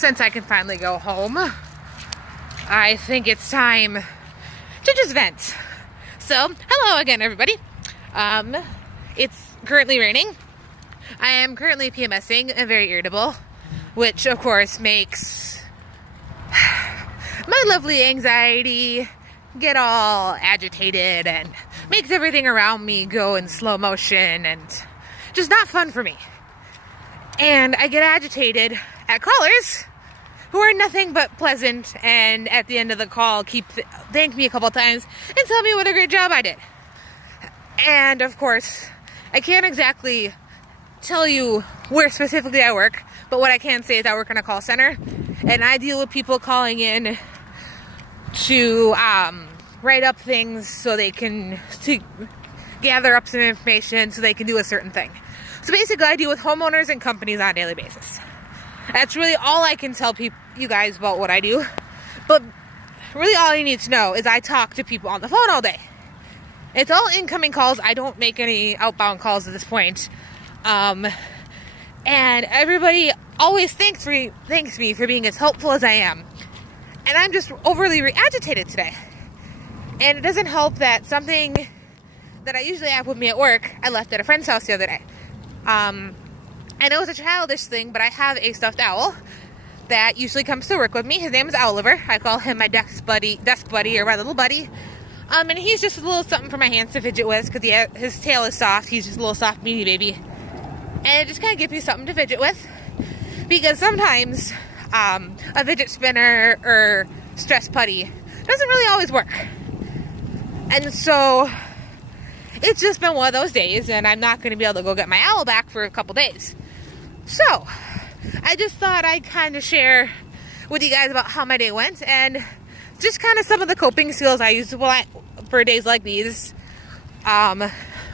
since I can finally go home, I think it's time to just vent. So, hello again, everybody. It's currently raining. I am currently PMSing and very irritable, which of course makes my lovely anxiety get all agitated and makes everything around me go in slow motion and just not fun for me. And I get agitated at callers who are nothing but pleasant, and at the end of the call thank me a couple times and tell me what a great job I did. And of course, I can't exactly tell you where specifically I work, but what I can say is I work in a call center, and I deal with people calling in to write up things so they can gather up some information so they can do a certain thing. So basically, I deal with homeowners and companies on a daily basis. That's really all I can tell you guys about what I do. But really all you need to know is I talk to people on the phone all day. It's all incoming calls. I don't make any outbound calls at this point. And everybody always thanks me for being as helpful as I am. And I'm just overly agitated today. And it doesn't help that something that I usually have with me at work, I left at a friend's house the other day. I know it's a childish thing, but I have a stuffed owl that usually comes to work with me. His name is Oliver. I call him my desk buddy, or my little buddy. And he's just a little something for my hands to fidget with, because his tail is soft. He's just a little soft, meaty baby. And it just kind of gives me something to fidget with. Because sometimes a fidget spinner or stress putty doesn't really always work. And so it's just been one of those days, and I'm not going to be able to go get my owl back for a couple days. So, I just thought I'd kind of share with you guys about how my day went, and just kind of some of the coping skills I use for days like these.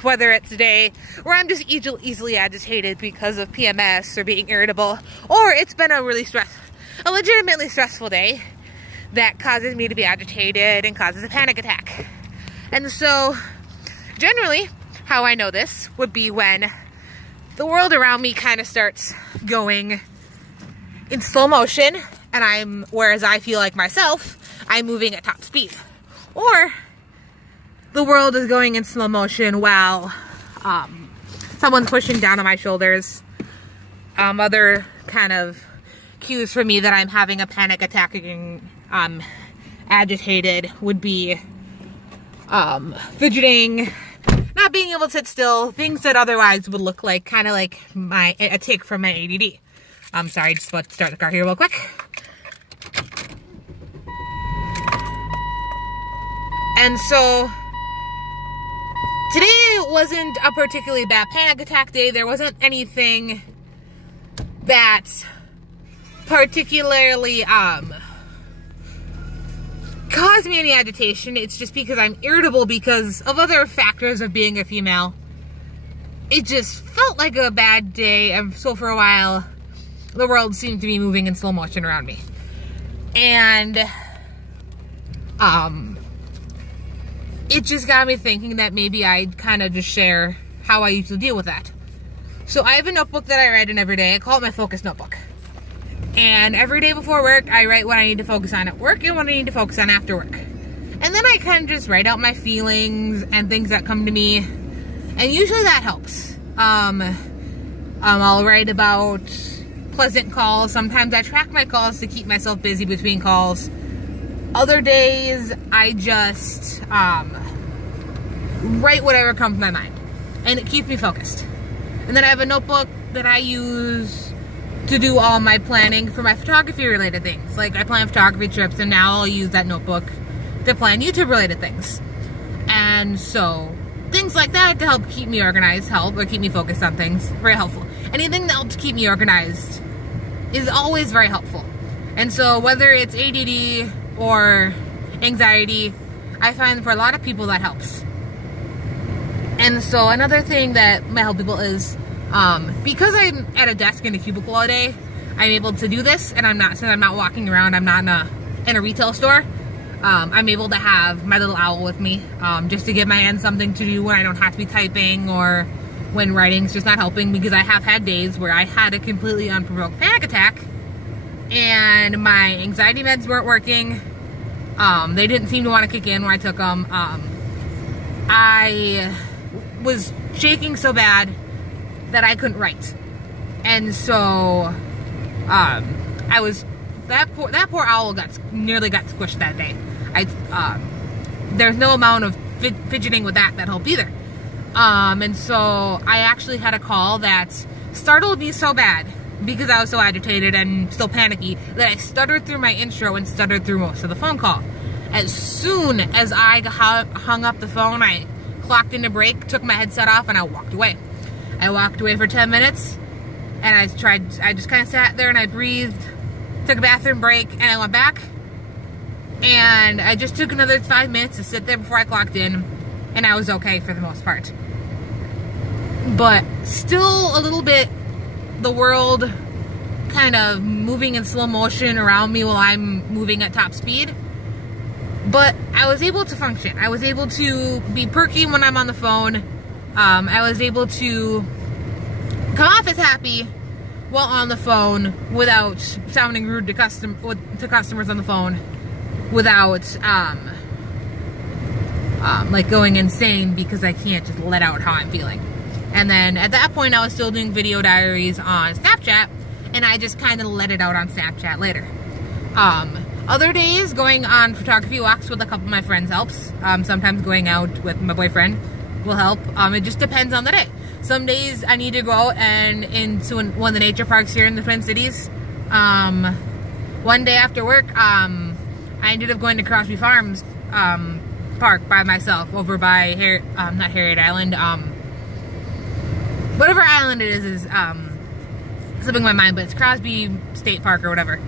Whether it's a day where I'm just easily agitated because of PMS or being irritable, or it's been a legitimately stressful day that causes me to be agitated and causes a panic attack. And so, generally, how I know this would be when the world around me kind of starts going in slow motion, and whereas I feel like myself, I'm moving at top speed. Or the world is going in slow motion while someone's pushing down on my shoulders. Other kind of cues for me that I'm having a panic attack and agitated would be fidgeting, not being able to sit still, things that otherwise would look like kind of like a tick from my ADD. I'm sorry, just about to start the car here real quick. And so today wasn't a particularly bad panic attack day. There wasn't anything that particularly caused me any agitation. It's just because I'm irritable because of other factors of being a female. It just felt like a bad day, and so for a while the world seemed to be moving in slow motion around me. And it just got me thinking that maybe I'd kind of just share how I usually deal with that. So I have a notebook that I write in every day. I call it my focus notebook. And every day before work, I write what I need to focus on at work and what I need to focus on after work. And then I kind of just write out my feelings and things that come to me. And usually that helps. I'll write about pleasant calls. Sometimes I track my calls to keep myself busy between calls. Other days, I just write whatever comes to my mind. And it keeps me focused. And then I have a notebook that I use to do all my planning for my photography related things. Like I plan photography trips, and now I'll use that notebook to plan YouTube related things. And so things like that to help keep me organized or keep me focused on things, very helpful. Anything that helps keep me organized is always very helpful. And so whether it's ADD or anxiety, I find for a lot of people that helps. And so another thing that might help people is because I'm at a desk in a cubicle all day, I'm able to do this, and since I'm not walking around, I'm not in a retail store, I'm able to have my little owl with me, just to give my hands something to do when I don't have to be typing, or when writing's just not helping, because I have had days where I had a completely unprovoked panic attack, and my anxiety meds weren't working. They didn't seem to want to kick in when I took them. I was shaking so bad that I couldn't write. And so, that poor owl nearly got squished that day. There's no amount of fidgeting with that helped either. And so I actually had a call that startled me so bad because I was so agitated and still panicky that I stuttered through my intro and stuttered through most of the phone call. As soon as I hung up the phone, I clocked into break, took my headset off, and I walked away. I walked away for 10 minutes, and I just kind of sat there and I breathed, took a bathroom break, and I went back. And I just took another 5 minutes to sit there before I clocked in, and I was okay for the most part. But still a little bit, the world kind of moving in slow motion around me while I'm moving at top speed. But I was able to function. I was able to be perky when I'm on the phone. I was able to come off as happy while on the phone without sounding rude to customers on the phone, without like going insane because I can't just let out how I'm feeling. And then at that point I was still doing video diaries on Snapchat, and I just kind of let it out on Snapchat later. Other days, going on photography walks with a couple of my friends helps. Sometimes going out with my boyfriend will help. It just depends on the day. Some days I need to go out and into one of the nature parks here in the Twin Cities. One day after work, I ended up going to Crosby Farms Park by myself over by not Harriet Island. Whatever island it is slipping my mind, but it's Crosby State Park or whatever.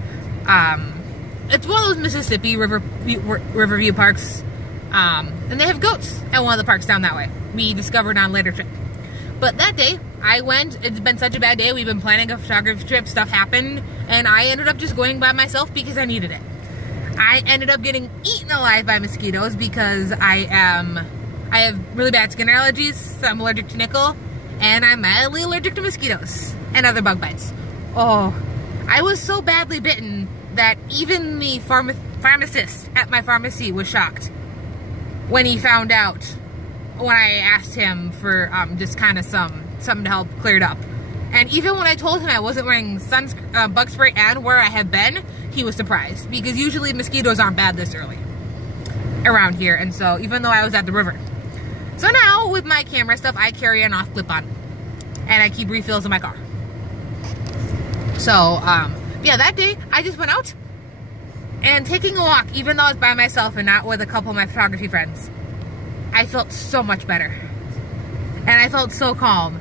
It's one of those Mississippi Riverview parks, and they have goats at one of the parks down that way. We discovered on a later trip. But that day, I went. It's been such a bad day. We've been planning a photography trip. Stuff happened, and I ended up just going by myself because I needed it. I ended up getting eaten alive by mosquitoes because I have really bad skin allergies, so I'm allergic to nickel, and I'm mildly allergic to mosquitoes and other bug bites. Oh, I was so badly bitten that even the pharmacist at my pharmacy was shocked when he found out, when I asked him for just kind of something to help clear it up. And even when I told him I wasn't wearing bug spray and where I have been, he was surprised, because usually mosquitoes aren't bad this early around here. And so even though I was at the river, so now with my camera stuff, I carry an off clip on, and I keep refills in my car. So yeah, that day I just went out and taking a walk, even though I was by myself and not with a couple of my photography friends. I felt so much better, and I felt so calm.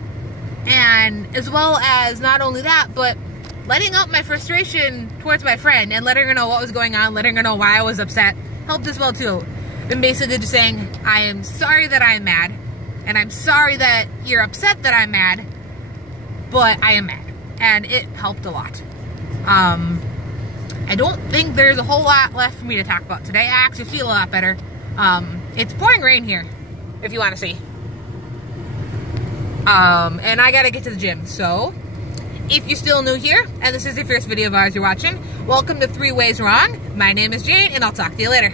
And as well as not only that, but letting out my frustration towards my friend and letting her know what was going on, letting her know why I was upset, helped as well too. And basically just saying, I am sorry that I'm mad, and I'm sorry that you're upset that I'm mad, but I am mad. And it helped a lot. I don't think there's a whole lot left for me to talk about today. I actually feel a lot better. It's pouring rain here, if you want to see. And I gotta get to the gym, so if you're still new here, and this is the first video of ours you're watching, welcome to 3 Ways Wrong. My name is Jane, and I'll talk to you later.